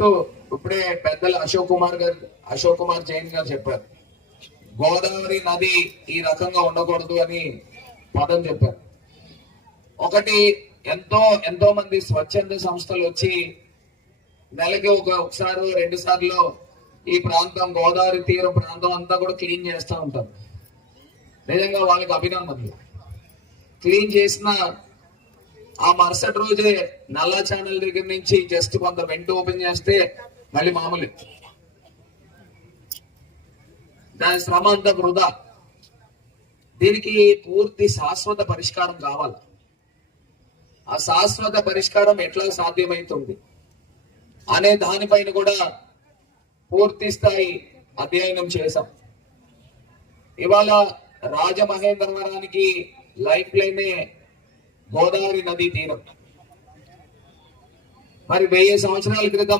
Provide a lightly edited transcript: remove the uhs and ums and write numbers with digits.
So ఇప్పుడే పెద్దలు అశోక్ కుమార్ జైన్ గారు చెప్పారు, గోదావరి నది ఈ రకంగా ఉండకూడదు అని పదం చెప్పారు. ఒకటి, ఎంతో మంది స్వచ్ఛంద సంస్థలు వచ్చి నెలకి ఒకసారి 2 సార్లు ఈ ప్రాంతం, గోదావరి తీర ప్రాంతం అంతా కూడా క్లీన్ చేస్తూ ఉంటారు. నిజంగా వాళ్ళకి అభినందనలు. క్లీన్ చేసిన ఆ మరుసటి రోజే నల్లా ఛానల్ దగ్గర నుంచి జస్ట్ కొంత వెంట ఓపెన్ చేస్తే మళ్ళీ మామూలు. దాని శ్రమ అంతా వృధా. దీనికి పూర్తి శాశ్వత పరిష్కారం కావాలి. ఆ శాశ్వత పరిష్కారం ఎట్లా సాధ్యమవుతుంది అనే దానిపైన కూడా పూర్తి స్థాయి అధ్యయనం చేశాం. ఇవాళ రాజమహేంద్రవరానికి లైఫ్ లైనే గోదావరి నదీ తీరం. మరి 1000 సంవత్సరాల క్రితం